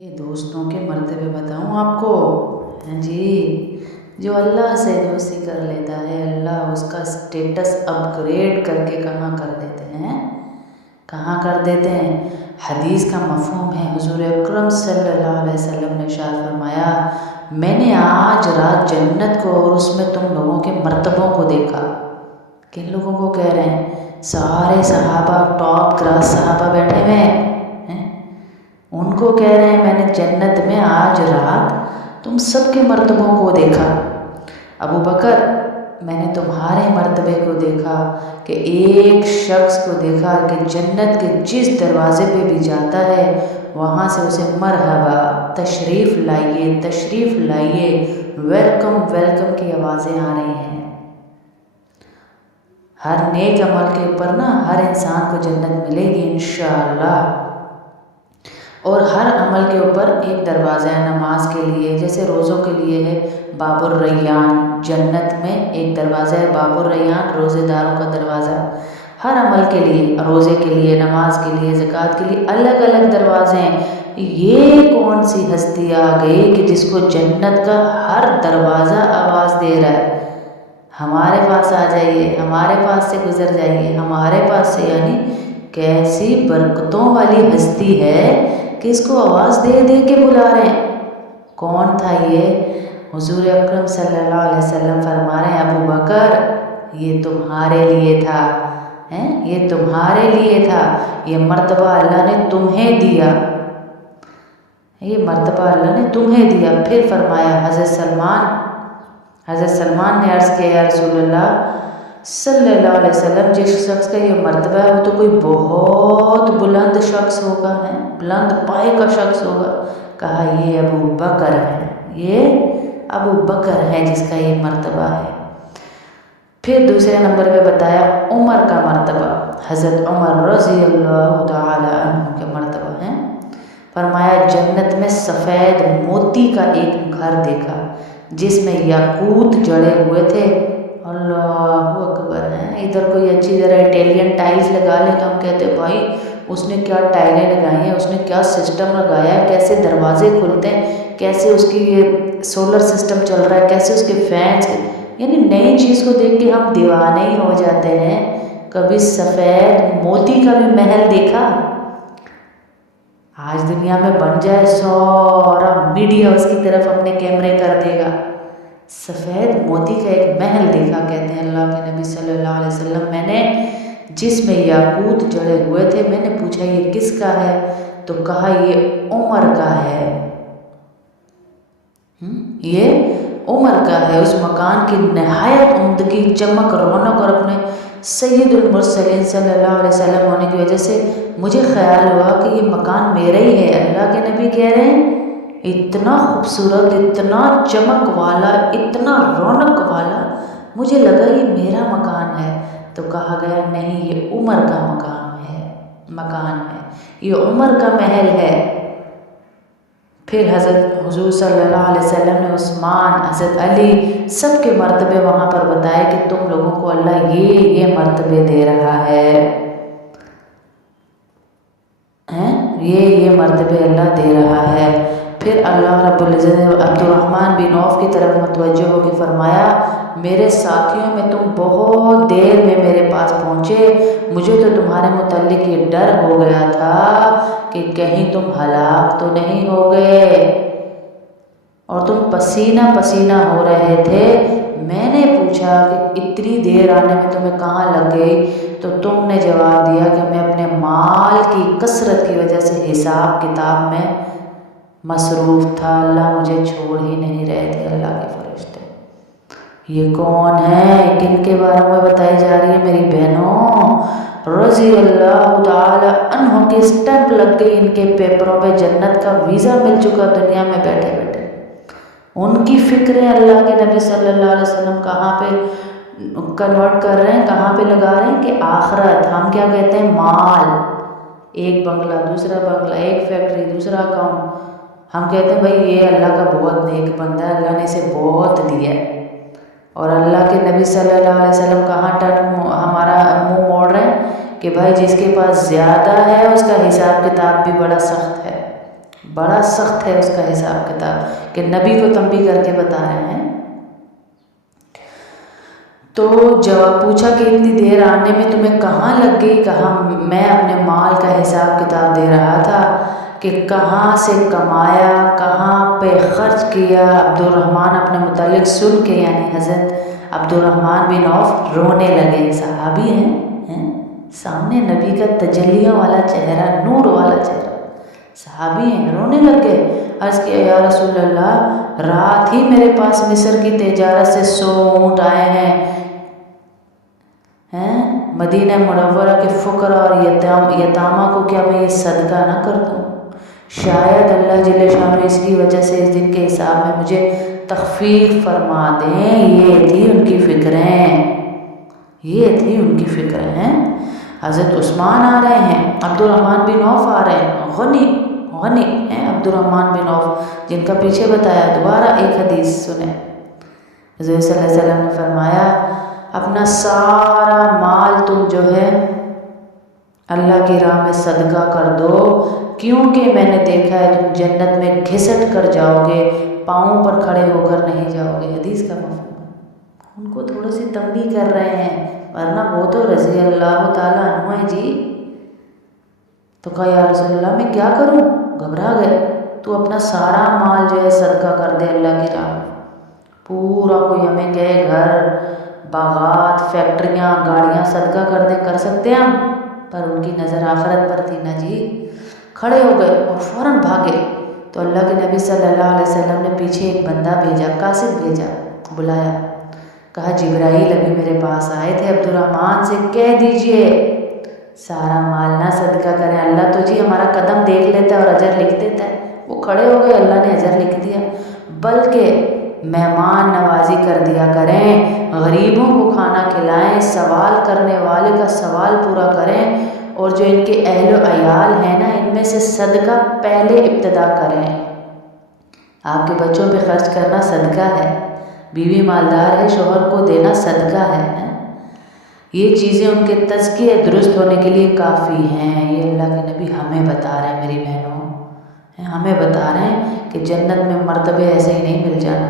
یہ دوستوں کے مرتبے بتاؤں آپ کو؟ ہاں جی، جو اللہ سے دوستی کر لیتا ہے اللہ اس کا اسٹیٹس اپ گریڈ کر کے کہاں کر دیتے ہیں؟ کہاں کر دیتے ہیں؟ حدیث کا مفہوم ہے، حضور اکرم صلی اللہ علیہ وسلم نے ارشاد فرمایا، میں نے آج رات جنت کو اور اس میں تم لوگوں کے مرتبوں کو دیکھا۔ کن لوگوں کو کہہ رہے ہیں؟ سارے صحابہ، ٹاپ کلاس صحابہ بیٹھے ہوئے ہیں، ان کو کہہ رہے ہیں میں نے جنت میں آج رات تم سب کے مرتبوں کو دیکھا۔ ابو بکر، میں نے تمہارے مرتبے کو دیکھا کہ ایک شخص کو دیکھا کہ جنت کے جس دروازے پہ بھی جاتا ہے وہاں سے اسے مرحبا، تشریف لائیے، تشریف لائیے، ویلکم ویلکم کی آوازیں آ رہی ہیں۔ ہر نیک عمل کے اوپر ہر انسان کو جنت ملے گی انشاءاللہ، اور ہر عمل کے اوپر ایک دروازہ ہے نماز کے لیے، جیسے روزوں کے لیے ہے باب الریان، جنت میں ایک دروازہ ہے باب الریان، روزے داروں کا دروازہ۔ ہر عمل کے لیے، روزے کے لیے، نماز کے لیے، زکوٰۃ کے لیے الگ الگ دروازے ہیں۔ یہ کون سی ہستی آ گئی کہ جس کو جنت کا ہر دروازہ آواز دے رہا ہے، ہمارے پاس آ جائیے، ہمارے پاس سے گزر جائیے، ہمارے پاس سے، یعنی کیسی برکتوں والی ہستی ہے کہ اس کو آواز دے دے کے بلا رہے ہیں۔ کون تھا یہ؟ حضور اکرم صلی اللہ علیہ وسلم فرما رہے ہیں ابو بکر یہ تمہارے لیے تھا، یہ تمہارے لیے تھا، یہ مرتبہ اللہ نے تمہیں دیا، یہ مرتبہ اللہ نے تمہیں دیا۔ پھر فرمایا حضرت سلمان نے عرض کیا یا رسول اللہ صلی اللہ علیہ وسلم، جس شخص کا یہ مرتبہ ہے وہ تو کوئی بہت بلند شخص ہوگا، بلند پائے کا شخص ہوگا۔ کہا یہ ابو بکر ہے، یہ ابو بکر ہے جس کا یہ مرتبہ ہے۔ پھر دوسرے نمبر پہ بتایا عمر کا مرتبہ، حضرت عمر رضی اللہ تعالی عنہ کے مرتبہ ہے۔ فرمایا جنت میں سفید موتی کا ایک گھر دیکھا جس میں یاقوت جڑے ہوئے تھے۔ اللہ اکبر ہے۔ ادھر کوئی اچھی ذرا اٹیلین ٹائلز لگا لیں تو ہم کہتے ہیں بھائی اس نے کیا ٹائلیں لگائی ہیں، اس نے کیا سسٹم لگایا ہے، کیسے دروازے کھلتے ہیں، کیسے اس کی یہ سولر سسٹم چل رہا ہے، کیسے اس کے فینس، یعنی نئی چیز کو دیکھ کے ہم دیوانے ہی ہو جاتے ہیں۔ کبھی سفید موتی کا بھی محل دیکھا؟ آج دنیا میں بن جائے سارا میڈیا اس کی طرف اپنے کیمرے کر دے گا۔ سفید موتی کا ایک محل دیکھا، کہتے ہیں اللہ کے نبی صلی اللہ علیہ وسلم، میں نے جس میں یاقوت جڑے ہوئے تھے، میں نے پوچھا یہ کس کا ہے؟ تو کہا یہ عمر کا ہے، یہ عمر کا ہے۔ اس مکان کی نہایت عمدگی، چمک، رونق اور اپنے سید المرسلین صلی اللہ علیہ وسلم ہونے کی وجہ سے مجھے خیال ہوا کہ یہ مکان میرا ہی ہے۔ اللہ کے نبی کہہ رہے ہیں اتنا خوبصورت، اتنا چمک والا، اتنا رونق والا، مجھے لگا یہ میرا مکان ہے۔ تو کہا گیا نہیں یہ عمر کا مکان ہے، یہ عمر کا محل ہے۔ پھر حضرت حضور صلی اللہ علیہ وسلم نے عثمان، حضرت علی، سب کے مرتبے وہاں پر بتائے کہ تم لوگوں کو اللہ یہ مرتبے دے رہا ہے، یہ مرتبے اللہ دے رہا ہے۔ پھر اللہ رب العزت نے عبد الرحمن بن عوف کی طرف متوجہ ہو کے فرمایا میرے ساتھیوں میں تم بہت دیر میں میرے پاس پہنچے، مجھے تو تمہارے متعلق یہ ڈر ہو گیا تھا کہ کہیں تم ہلاک تو نہیں ہو گئے، اور تم پسینہ پسینہ ہو رہے تھے۔ میں نے پوچھا کہ اتنی دیر آنے میں تمہیں کہاں لگ گئی؟ تو تم نے جواب دیا کہ میں اپنے مال کی کثرت کی وجہ سے حساب کتاب میں مصروف تھا، اللہ مجھے چھوڑ ہی نہیں رہے تھے اللہ کے فرشتے۔ یہ کون ہے؟ کن کے بارے میں بتائی جا رہی ہے میری بہنوں؟ رضی اللہ تعالی عنہ کے سٹیمپ لگ گئی ان کے پیپروں پہ، جنت کا ویزا مل چکا دنیا میں بیٹھے بیٹھے۔ ان کی فکریں اللہ کے نبی صلی اللہ علیہ وسلم کہاں پہ کنورٹ کر رہے ہیں، کہاں پہ لگا رہے ہیں کہ آخرت۔ ہم کیا کہتے ہیں؟ مال، ایک بنگلہ، دوسرا بنگلہ، ایک فیکٹری، دوسرا اکاؤنٹ۔ ہم کہتے ہیں بھائی یہ اللہ کا بہت نیک بندہ ہے، اللہ نے اسے بہت دیا ہے، اور اللہ کے نبی صلی اللہ علیہ وسلم کہاں ہمارا منہ موڑ رہے ہیں کہ بھائی جس کے پاس زیادہ ہے اس کا حساب کتاب بھی بڑا سخت ہے، بڑا سخت ہے اس کا حساب کتاب کہ نبی کو تنبیہ کر کے بتا رہے ہیں۔ تو جواب پوچھا کہ اتنی دیر آنے میں تمہیں کہاں لگ گئی؟ کہا میں اپنے مال کا حساب کتاب دے رہا تھا کہ کہاں سے کمایا، کہاں پہ خرچ کیا۔ عبد الرحمن اپنے متعلق سن کے یعنی حضرت عبد الرحمن بن عوف رونے لگے۔ صحابی ہیں سامنے نبی کا تجلیوں والا چہرہ، نور والا چہرہ، صحابی ہیں، رونے لگ گئے۔ عرض کیا یا رسول اللہ، رات ہی میرے پاس مصر کی تجارت سے 100 اونٹ آئے ہیں، مدینہ منورہ کے فقراء اور یتامہ کو کیا میں یہ صدقہ نہ کر دوں؟ شاید اللہ جل شانہ اس کی وجہ سے اس دن کے حساب میں مجھے تخفیف فرما دیں۔ یہ تھی ان کی فکریں، یہ تھی ان کی فکریں۔ حضرت عثمان آ رہے ہیں، عبد الرحمن بن عوف آ رہے ہیں، غنی ہیں عبد الرحمن بن عوف، جن کا پیچھے بتایا۔ دوبارہ ایک حدیث سنیں، حضرت صلی اللہ علیہ وسلم نے فرمایا اپنا سارا مال تم جو ہے اللہ کی راہ میں صدقہ کر دو، کیونکہ میں نے دیکھا ہے تم جنت میں گھسٹ کر جاؤ گے، پاؤں پر کھڑے ہو کر نہیں جاؤ گے۔ حدیث کا مفہوم ہے، ان کو تھوڑی سی تنبیہ کر رہے ہیں، ورنہ وہ تو رضی اللہ تعالیٰ عنہ ہے جی۔ تو کہا یا رسول اللہ میں کیا کروں؟ گھبرا گئے۔ تو اپنا سارا مال جو ہے صدقہ کر دے اللہ کی راہ میں، پورا کوئی ہمیں کہے گھر، باغات، فیکٹریاں، گاڑیاں صدقہ کر دیں، کر سکتے ہیں ہم، پر ان کی نظر آخرت پر تھی نا جی۔ کھڑے ہو گئے اور فوراً بھاگے۔ تو اللہ کے نبی صلی اللہ علیہ وسلم نے پیچھے ایک بندہ بھیجا، قاصد بھیجا، بلایا، کہا جبرائیل ابھی میرے پاس آئے تھے، عبد الرحمن سے کہہ دیجئے سارا مال نہ صدقہ کریں، اللہ تو جی ہمارا قدم دیکھ لیتا ہے اور اجر لکھ دیتا ہے۔ وہ کھڑے ہو گئے، اللہ نے اجر لکھ دیا، بلکہ مہمان نوازی کر دیا کریں، غریبوں کو کھانا کھلائیں، سوال کرنے والے کا سوال پورا کریں، اور جو ان کے اہل و عیال ہیں نا ان میں سے صدقہ پہلے ابتدا کریں۔ آپ کے بچوں پہ خرچ کرنا صدقہ ہے، بیوی مالدار ہے شوہر کو دینا صدقہ ہے۔ یہ چیزیں ان کے تزکیے درست ہونے کے لیے کافی ہیں۔ یہ اللہ کے نبی ہمیں بتا رہے ہیں، میری بہنوں ہمیں بتا رہے ہیں کہ جنت میں مرتبے ایسے ہی نہیں مل جانا۔